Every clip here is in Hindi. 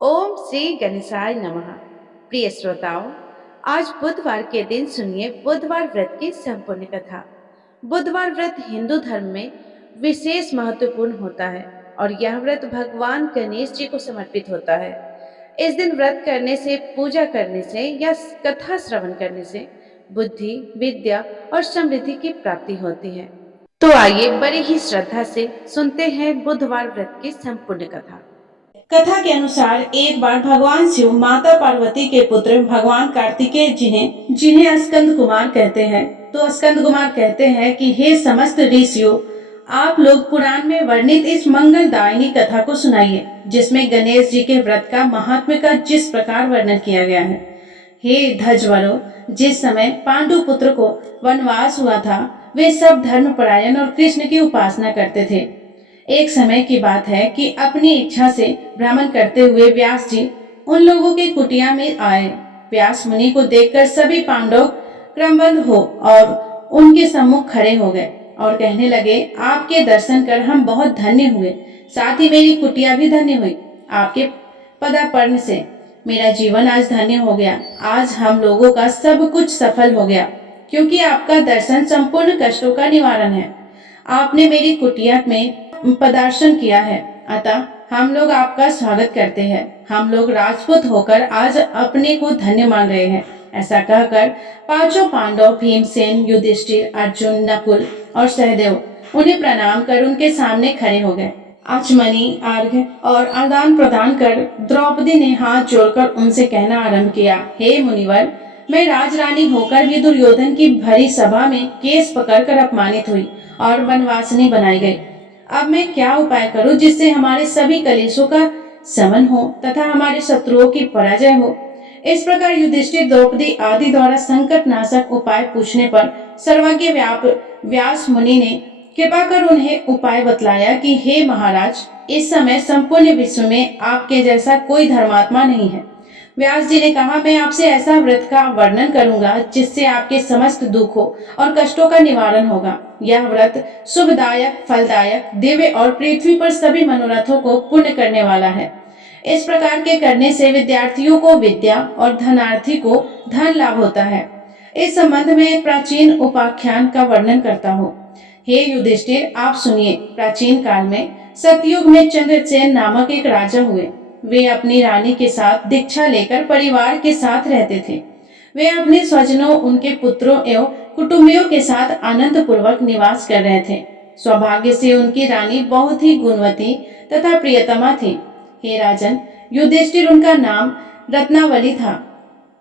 ओम श्री गणेशाय नमः। प्रिय श्रोताओं, आज बुधवार के दिन सुनिए बुधवार व्रत की संपूर्ण कथा। बुधवार व्रत हिंदू धर्म में विशेष महत्वपूर्ण होता है और यह व्रत भगवान गणेश जी को समर्पित होता है। इस दिन व्रत करने से, पूजा करने से या कथा श्रवण करने से बुद्धि, विद्या और समृद्धि की प्राप्ति होती है। तो आइए बड़ी ही श्रद्धा से सुनते हैं बुधवार व्रत की संपूर्ण कथा। कथा के अनुसार एक बार भगवान शिव माता पार्वती के पुत्र भगवान कार्तिकेय जिन्हें जिन्हें स्कंद कुमार कहते हैं, तो स्कंद कुमार कहते हैं कि हे समस्त ऋषियों, आप लोग पुराण में वर्णित इस मंगलदायिनी कथा को सुनाइए, जिसमें गणेश जी के व्रत का महात्म्य का जिस प्रकार वर्णन किया गया है। हे धजवरों, जिस समय पांडु पुत्र को वनवास हुआ था, वे सब धर्मपरायण और कृष्ण की उपासना करते थे। एक समय की बात है कि अपनी इच्छा से भ्रमण करते हुए व्यास जी उन लोगों की कुटिया में आए। व्यास मुनि को देखकर सभी पांडव क्रमबद्ध हो और उनके सम्मुख खड़े हो गए और कहने लगे, आपके दर्शन कर हम बहुत धन्य हुए, साथ ही मेरी कुटिया भी धन्य हुई। आपके पदार्पण से मेरा जीवन आज धन्य हो गया। आज हम लोगों का सब कुछ सफल हो गया, क्योंकि आपका दर्शन संपूर्ण कष्टों का निवारण है। आपने मेरी कुटिया में पदार्शन किया है, अतः हम लोग आपका स्वागत करते हैं। हम लोग राजपूत होकर आज अपने को धन्य मान रहे हैं। ऐसा कहकर पांचों पांडव भीमसेन, युधिष्ठिर, अर्जुन, नकुल और सहदेव उन्हें प्रणाम कर उनके सामने खड़े हो गए। आचमनी, अर्घ्य और आदान प्रदान कर द्रौपदी ने हाथ जोड़कर उनसे कहना आरंभ किया, हे मुनिवर, मैं राजरानी होकर भी दुर्योधन की भरी सभा में केस पकड़कर अपमानित हुई और वनवासिनी बनाई गई। अब मैं क्या उपाय करूं जिससे हमारे सभी कलेशों का शमन हो तथा हमारे शत्रुओं की पराजय हो। इस प्रकार युधिष्ठिर, द्रौपदी आदि द्वारा संकट नाशक उपाय पूछने पर सर्वज्ञ व्यास मुनि ने कृपा कर उन्हें उपाय बतलाया कि हे महाराज, इस समय संपूर्ण विश्व में आपके जैसा कोई धर्मात्मा नहीं है। व्यास जी ने कहा, मैं आपसे ऐसा व्रत का वर्णन करूंगा जिससे आपके समस्त दुखों और कष्टों का निवारण होगा। यह व्रत शुभदायक, फलदायक, दिव्य और पृथ्वी पर सभी मनोरथों को पूर्ण करने वाला है। इस प्रकार के करने से विद्यार्थियों को विद्या और धनार्थी को धन लाभ होता है। इस संबंध में एक प्राचीन उपाख्यान का वर्णन करता हूँ। हे युधिष्ठिर, आप सुनिए। प्राचीन काल में सतयुग में चंद्रसेन नामक एक राजा हुए। वे अपनी रानी के साथ दीक्षा लेकर परिवार के साथ रहते थे। वे अपने स्वजनों, उनके पुत्रों एवं कुटुंबियों के साथ आनंद पूर्वक निवास कर रहे थे। सौभाग्य से उनकी रानी बहुत ही गुणवती तथा प्रियतमा थी। हे राजन, युधिष्ठिर उनका नाम रत्नावली था।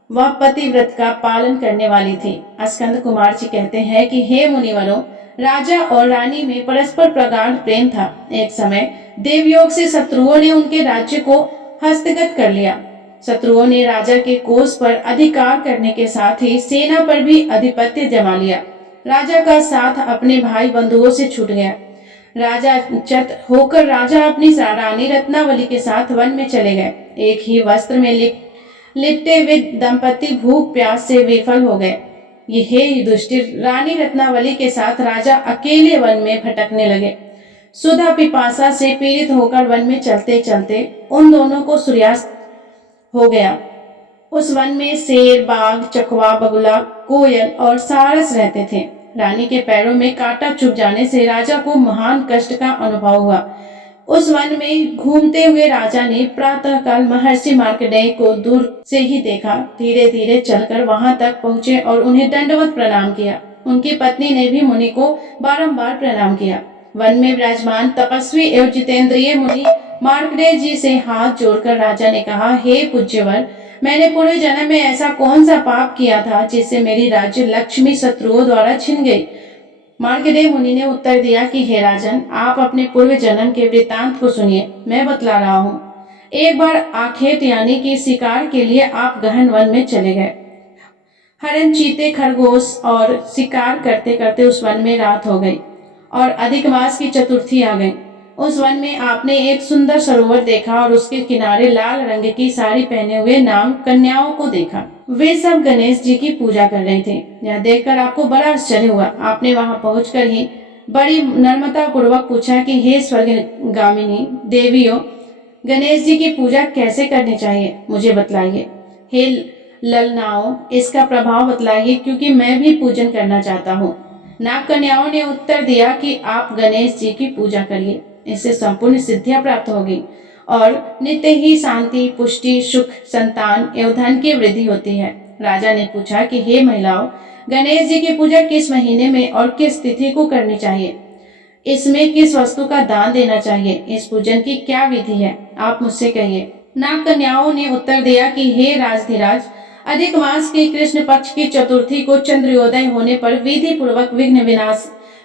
वह पतिव्रत का पालन करने वाली थी। स्कंद कुमार जी कहते हैं कि हे मुनिवरों, राजा और रानी में परस्पर प्रगाढ़ प्रेम था। एक समय देवयोग से शत्रुओं ने उनके राज्य को हस्तगत कर लिया। शत्रुओं ने राजा के कोष पर अधिकार करने के साथ ही सेना पर भी आधिपत्य जमा लिया। राजा का साथ अपने भाई बंधुओं से छूट गया। राजा चत होकर राजा अपनी रानी रत्नावली के साथ वन में चले गए। एक ही वस्त्र में लिपटे हुए दंपति भूख प्यास से विफल हो गए। ये हे युधिष्ठिर, रानी रत्नावली के साथ राजा अकेले वन में भटकने लगे। सुधा पिपासा से पीड़ित होकर वन में चलते चलते उन दोनों को सूर्यास्त हो गया। उस वन में शेर, बाघ, चकवा, बगुला, कोयल और सारस रहते थे। रानी के पैरों में कांटा चुभ जाने से राजा को महान कष्ट का अनुभव हुआ। उस वन में घूमते हुए राजा ने प्रातःकाल महर्षि मार्कंडेय को दूर से ही देखा। धीरे धीरे चलकर वहां तक पहुँचे और उन्हें दंडवत प्रणाम किया। उनकी पत्नी ने भी मुनि को बारंबार प्रणाम किया। वन में विराजमान तपस्वी एवं जितेंद्रिय मुनि मार्कंडेय जी से हाथ जोड़कर राजा ने कहा, हे पूज्यवर, मैंने पूर्व जन्म में ऐसा कौन सा पाप किया था जिससे मेरी राज्य लक्ष्मी शत्रुओं द्वारा छिन गई। मार्कंडेय मुनि ने उत्तर दिया कि हे राजन, आप अपने पूर्व जन्म के वृतांत को सुनिए, मैं बतला रहा हूँ। एक बार आखेट यानी कि शिकार के लिए आप गहन वन में चले गए। हरण, चीते, खरगोश और शिकार करते करते उस वन में रात हो गई और अधिक मास की चतुर्थी आ गई। उस वन में आपने एक सुंदर सरोवर देखा और उसके किनारे लाल रंग की साड़ी पहने हुए नाम कन्याओं को देखा। वे सब गणेश जी की पूजा कर रहे थे। यह देखकर आपको बड़ा आश्चर्य हुआ। आपने वहां पहुंचकर ही बड़ी नम्रता पूर्वक पूछा कि हे स्वर्गगामिनी देवियों, गणेश जी की पूजा कैसे करनी चाहिए, मुझे बतलाइए। हे ललनाओं, इसका प्रभाव बतलाइए, क्योंकि मैं भी पूजन करना चाहता हूँ। नाग कन्याओं ने उत्तर दिया कि आप गणेश जी की पूजा करिए, इससे संपूर्ण सिद्धियां प्राप्त होगी और नित्य ही शांति, पुष्टि, सुख, संतान एवं धन की वृद्धि होती है। राजा ने पूछा कि हे महिलाओं, गणेश जी की पूजा किस महीने में और किस तिथि को करनी चाहिए? इसमें किस वस्तु का दान देना चाहिए? इस पूजन की क्या विधि है, आप मुझसे कहिए। नाग कन्याओं ने उत्तर दिया कि हे राजधिराज, अधिक मास के कृष्ण पक्ष की चतुर्थी को चंद्रोदय होने पर विधि पूर्वक विघ्न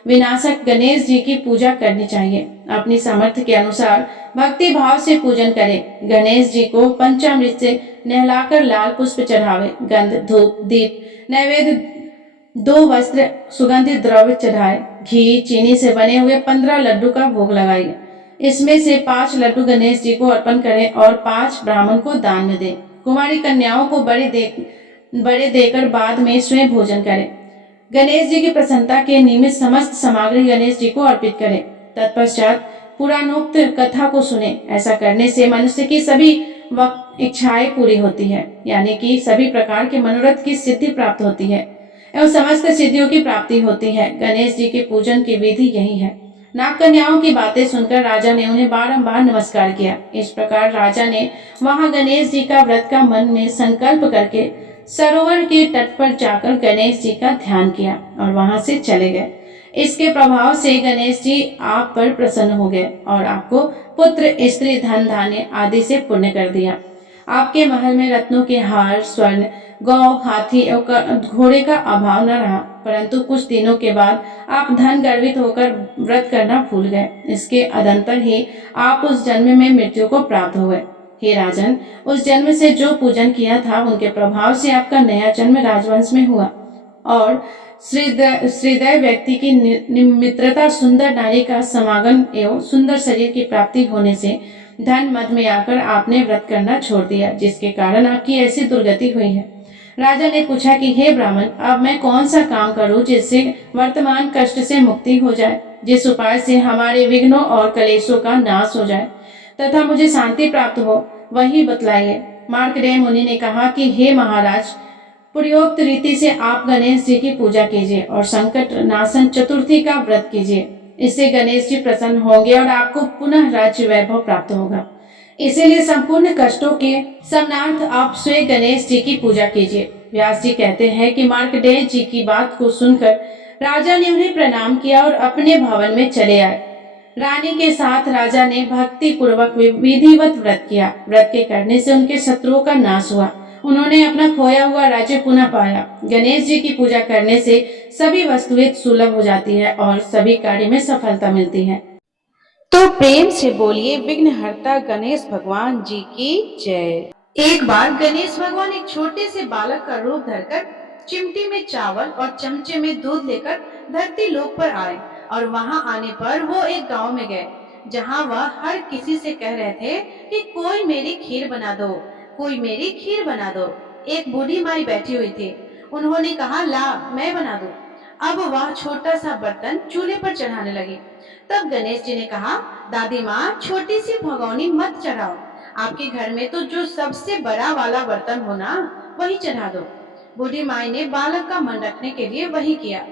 विनाशक गणेश जी की पूजा करनी चाहिए। अपनी सामर्थ्य के अनुसार भक्ति भाव से पूजन करें। गणेश जी को पंचामृत से नहलाकर लाल पुष्प चढ़ावे, गंध, धूप, दीप, नैवेद्य, 2 वस्त्र, सुगंधित द्रव्य चढ़ाए, घी, चीनी से बने हुए 15 लड्डू का भोग लगाइए। इसमें से 5 लड्डू गणेश जी को अर्पण करें और 5 ब्राह्मण को दान में दें। कुमारी कन्याओं को बड़े देकर बाद में स्वयं भोजन करें। गणेश जी की प्रसन्नता के निमित्त समस्त सामग्री गणेश जी को अर्पित करें। तत्पश्चात पुराणोक्त कथा को सुने। ऐसा करने से मनुष्य की सभी इच्छाएं पूरी होती है, यानी कि सभी प्रकार के मनोरथ की सिद्धि प्राप्त होती है एवं समस्त सिद्धियों की प्राप्ति होती है। गणेश जी के पूजन की विधि यही है। नाग कन्याओं की बातें सुनकर राजा ने उन्हें बारंबार नमस्कार किया। इस प्रकार राजा ने वहां गणेश जी का व्रत का मन में संकल्प करके सरोवर के तट पर जाकर गणेश जी का ध्यान किया और वहां से चले गए। इसके प्रभाव से गणेश जी आप पर प्रसन्न हो गए और आपको पुत्र, स्त्री, धन, धान्य आदि से पुण्य कर दिया। आपके महल में रत्नों के हार, स्वर्ण, गौ, हाथी एवं घोड़े का अभाव न रहा, परंतु कुछ दिनों के बाद आप धन गर्वित होकर व्रत करना भूल गए। इसके अनंतर ही आप उस जन्म में मृत्यु को प्राप्त हुए। हे राजन, उस जन्म से जो पूजन किया था उनके प्रभाव से आपका नया जन्म राजवंश में हुआ और श्रीदय व्यक्ति की मित्रता, सुंदर नारी का समागम एवं सुंदर शरीर की प्राप्ति होने से धन मद में आकर आपने व्रत करना छोड़ दिया, जिसके कारण आपकी ऐसी दुर्गति हुई है। राजा ने पूछा कि हे ब्राह्मण, अब मैं कौन सा काम करूं जिससे वर्तमान कष्ट से मुक्ति हो जाए, जिस उपाय से हमारे विघ्नों और कलेशों का नाश हो जाए तथा मुझे शांति प्राप्त हो, वही बतलाइए। मार्कंडेय मुनि ने कहा कि हे महाराज, पूर्वोक्त रीति से आप गणेश जी की पूजा कीजिए और संकट नाशन चतुर्थी का व्रत कीजिए। इससे गणेश जी प्रसन्न होंगे और आपको पुनः राज्य वैभव प्राप्त होगा। इसीलिए संपूर्ण कष्टों के समानार्थ आप स्वयं गणेश जी की पूजा कीजिए। व्यास जी कहते हैं कि मार्कंडेय जी की बात को सुनकर राजा ने उन्हें प्रणाम किया और अपने भवन में चले आए। रानी के साथ राजा ने भक्ति पूर्वक विधिवत व्रत किया। व्रत के करने से उनके शत्रुओं का नाश हुआ। उन्होंने अपना खोया हुआ राज्य पुनः पाया। गणेश जी की पूजा करने से सभी वस्तुएं सुलभ हो जाती है और सभी कार्य में सफलता मिलती है। तो प्रेम से बोलिए विघ्नहर्ता गणेश भगवान जी की जय। एक बार गणेश भगवान एक छोटे से बालक का रूप धरकर चिमटी में चावल और चमचे में दूध लेकर धरती लोक पर आए और वहां आने पर वो एक गांव में गए, जहां वह हर किसी से कह रहे थे कि कोई मेरी खीर बना दो, कोई मेरी खीर बना दो। एक बूढ़ी माई बैठी हुई थी। उन्होंने कहा, ला मैं बना दूं। अब वह छोटा सा बर्तन चूल्हे पर चढ़ाने लगी। तब गणेश जी ने कहा, दादी माँ, छोटी सी भगोनी मत चढ़ाओ, आपके घर में तो जो सबसे बड़ा वाला बर्तन हो ना, वही चढ़ा दो। बूढ़ी माई ने बालक का मन रखने के लिए वही किया।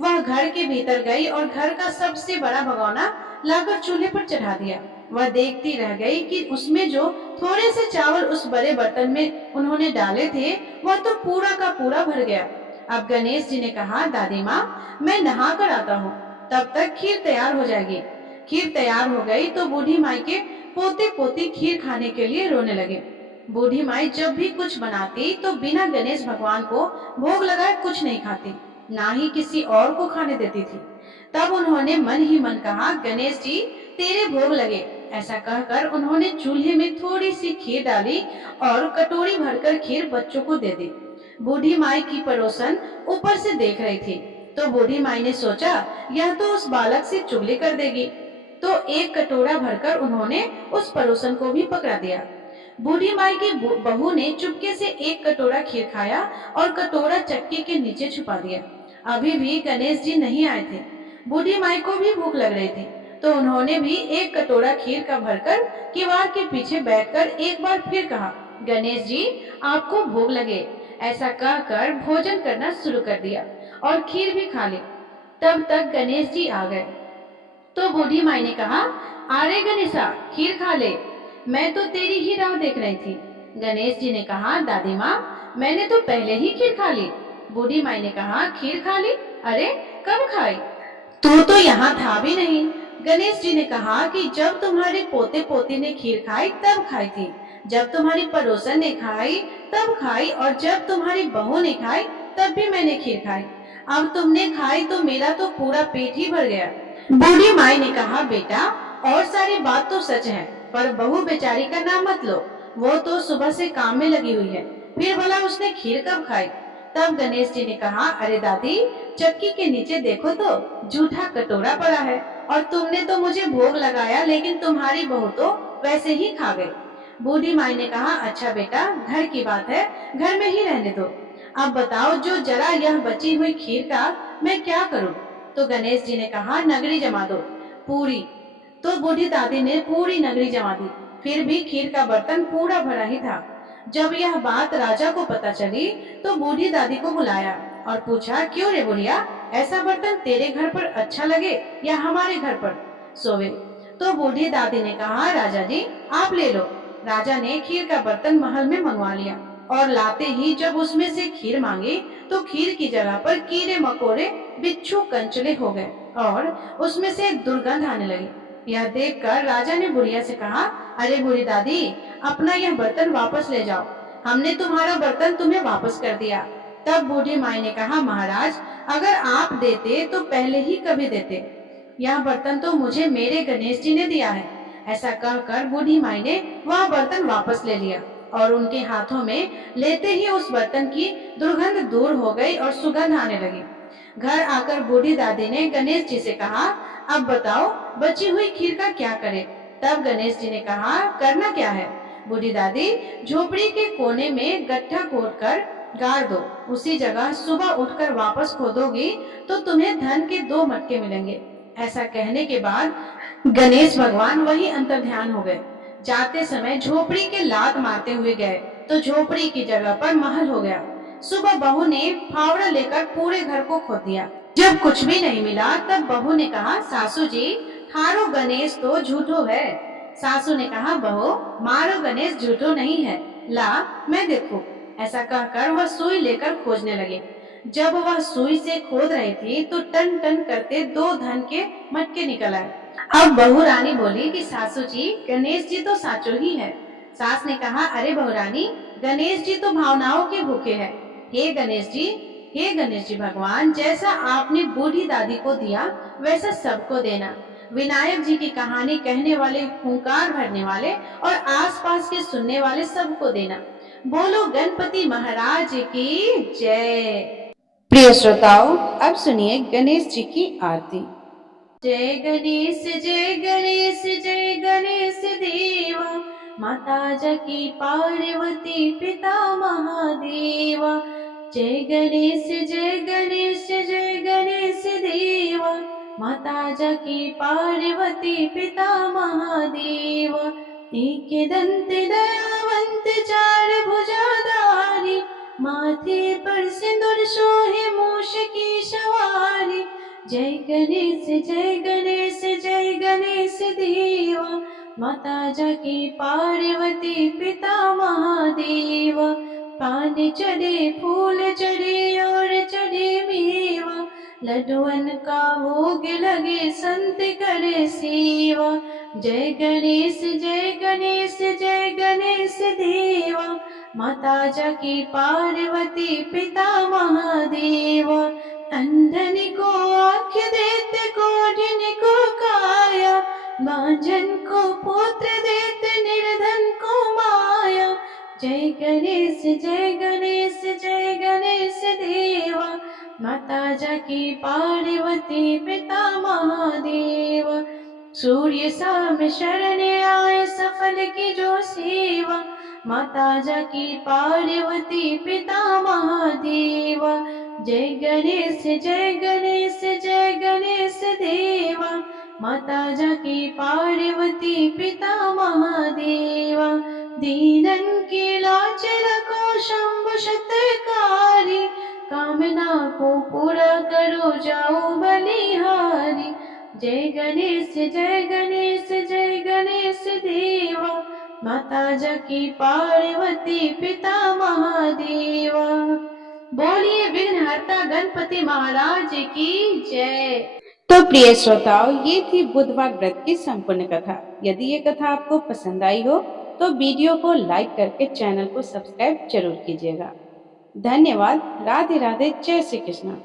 वह घर के भीतर गई और घर का सबसे बड़ा भगोना लाकर चूल्हे पर चढ़ा दिया। वह देखती रह गई कि उसमें जो थोड़े से चावल उस बड़े बर्तन में उन्होंने डाले थे, वह तो पूरा का पूरा भर गया। अब गणेश जी ने कहा, दादी माँ, मैं नहा कर आता हूँ, तब तक खीर तैयार हो जाएगी। खीर तैयार हो गई तो बूढ़ी माई के पोते पोती खीर खाने के लिए रोने लगे। बूढ़ी माई जब भी कुछ बनाती तो बिना गणेश भगवान को भोग लगाए कुछ नहीं खाती, ना ही किसी और को खाने देती थी। तब उन्होंने मन ही मन कहा, गणेश जी तेरे भोग लगे। ऐसा कहकर उन्होंने चूल्हे में थोड़ी सी खीर डाली और कटोरी भरकर खीर बच्चों को दे दी। बूढ़ी माई की पड़ोसन ऊपर से देख रही थी, तो बूढ़ी माई ने सोचा, यह तो उस बालक से चुगली कर देगी, तो एक कटोरा भरकर उन्होंने उस पड़ोसन को भी पकड़ा दिया। बूढ़ी माई की बहू ने चुपके से एक कटोरा खीर खाया और कटोरा चक्की के नीचे छुपा दिया। अभी भी गणेश जी नहीं आए थे। बूढ़ी माई को भी भूख लग रही थी। तो उन्होंने भी एक कटोरा खीर का भरकर किवाड़ के पीछे बैठकर एक बार फिर कहा, गणेश जी आपको भूख लगे। ऐसा कहकर भोजन करना शुरू कर दिया और खीर भी खा ली। तब तक गणेश जी आ गए तो बूढ़ी माई ने कहा, अरे गणेशा खीर खा ले, मैं तो तेरी ही राह देख रही थी। गणेश जी ने कहा, दादी माँ मैंने तो पहले ही खीर खा ली। बूढ़ी माई ने कहा, खीर खा ली? अरे कब खाई? तू तो यहाँ था भी नहीं। गणेश जी ने कहा कि जब तुम्हारे पोते पोती ने खीर खाई तब खाई थी, जब तुम्हारी पड़ोसन ने खाई तब खाई, और जब तुम्हारी बहू ने खाई तब भी मैंने खीर खाई। अब तुमने खाई तो मेरा तो पूरा पेट ही भर गया। बूढ़ी माई ने कहा, बेटा और सारी बात तो सच है, पर बहू बेचारी का नाम मत लो, वो तो सुबह से काम में लगी हुई है, फिर भला उसने खीर कब खाई? तब गणेश जी ने कहा, अरे दादी चक्की के नीचे देखो तो जूठा कटोरा पड़ा है, और तुमने तो मुझे भोग लगाया लेकिन तुम्हारी बहू तो वैसे ही खा गई। बूढ़ी माई ने कहा, अच्छा बेटा घर की बात है, घर में ही रहने दो। अब बताओ जो जरा यह बची हुई खीर का मैं क्या करूं? तो गणेश जी ने कहा, नगरी जमा दो पूरी। तो बूढ़ी दादी ने पूरी नगरी जमा दी, फिर भी खीर का बर्तन पूरा भरा ही था। जब यह बात राजा को पता चली तो बूढ़ी दादी को बुलाया और पूछा, क्यों रे बुढ़िया, ऐसा बर्तन तेरे घर पर अच्छा लगे या हमारे घर पर सोवे? तो बूढ़ी दादी ने कहा, राजा जी आप ले लो। राजा ने खीर का बर्तन महल में मंगवा लिया और लाते ही जब उसमें से खीर मांगी तो खीर की जगह पर कीड़े मकोड़े बिच्छू कंचले हो गए और उसमें से दुर्गंध आने लगी। यह देखकर राजा ने बुढ़िया से कहा, अरे बूढ़ी दादी अपना यह बर्तन वापस ले जाओ, हमने तुम्हारा बर्तन तुम्हें वापस कर दिया। तब बूढ़ी माई ने कहा, महाराज अगर आप देते तो पहले ही कभी देते, यह बर्तन तो मुझे मेरे गणेश जी ने दिया है। ऐसा कहकर बूढ़ी माई ने वह बर्तन वापस ले लिया और उनके हाथों में लेते ही उस बर्तन की दुर्गंध दूर हो गई और सुगंध आने लगी। घर आकर बूढ़ी दादी ने गणेश जी से कहा, अब बताओ बची हुई खीर का क्या करें? तब गणेश जी ने कहा, करना क्या है बूढ़ी दादी, झोपड़ी के कोने में गड्ढा खोदकर गाड़ दो, उसी जगह सुबह उठकर वापस खोदोगी तो तुम्हें धन के 2 मटके मिलेंगे। ऐसा कहने के बाद गणेश भगवान वही अंतर्ध्यान हो गए। जाते समय झोपड़ी के लात मारते हुए गए तो झोपड़ी की जगह पर महल हो गया। सुबह बहू ने फावड़ा लेकर पूरे घर को खोद दिया। जब कुछ भी नहीं मिला तब बहू ने कहा, सासू जी थारो गणेश तो झूठो है। सासू ने कहा, बहू मारो गणेश झूठो नहीं है, ला मैं देखूं। ऐसा कहकर वह सुई लेकर खोजने लगे। जब वह सुई से खोद रही थी तो टन टन करते 2 धन के मटके निकल आए। अब बहू रानी बोली कि सासू जी गणेश जी तो साचो ही है। सास ने कहा, अरे बहू रानी गणेश जी तो भावनाओं के भूखे हैं। हे गणेश जी भगवान, जैसा आपने बूढ़ी दादी को दिया वैसा सबको देना। विनायक जी की कहानी कहने वाले, हुंकार भरने वाले और आसपास के सुनने वाले सबको देना। बोलो गणपति महाराज की जय। प्रिय श्रोताओं, अब सुनिए गणेश जी की आरती। जय गणेश जय गणेश जय गणेश देवा, माता जकी पार्वती पिता महादेवा। जय गणेश जय गणेश जय गणेश देवा, माता जकी पार्वती पिता महादेवा। एक दंत दयावंत चार भुजाधारी, माथे पर सिंदूर शोहे मूष की सवारी। जय गणेश जय गणेश जय गणेश देवा, माता जकी पार्वती पिता महादेवा। पान चढ़े फूल चढ़े और चढ़े मेवा, लड्डुअन का भोग लगे संत करे सेवा। जय गणेश जय गणेश जय गणेश देवा, माता जकी पार्वती पिता महादेवा। अंधन को आँख देते, कोढ़िन को काया, बांझन को पुत्र देते, निर्धन को माया। जय गणेश जय गणेश जय गणेश देवा, माता जकी पार्वती पिता महादेवा। सूर्य शाम शरण आए, सफल की जो सेवा, माता जकी पार्वती पिता महादेवा। जय गणेश जय गणेश जय गणेश देवा, माता जाकी पार्वती पिता महादेवा, दीनन के लाचर को शंभु शतकारी, कामना को पूरा करो जाओ बलिहारी। जय गणेश जय गणेश जय गणेश देवा, माता जाकी पार्वती पिता महादेवा। बोलिए विघ्नहर्ता गणपति महाराज की जय। तो प्रिय श्रोताओं, ये थी बुधवार व्रत की संपूर्ण कथा। यदि ये कथा आपको पसंद आई हो तो वीडियो को लाइक करके चैनल को सब्सक्राइब जरूर कीजिएगा। धन्यवाद। राधे राधे। जय श्री कृष्ण।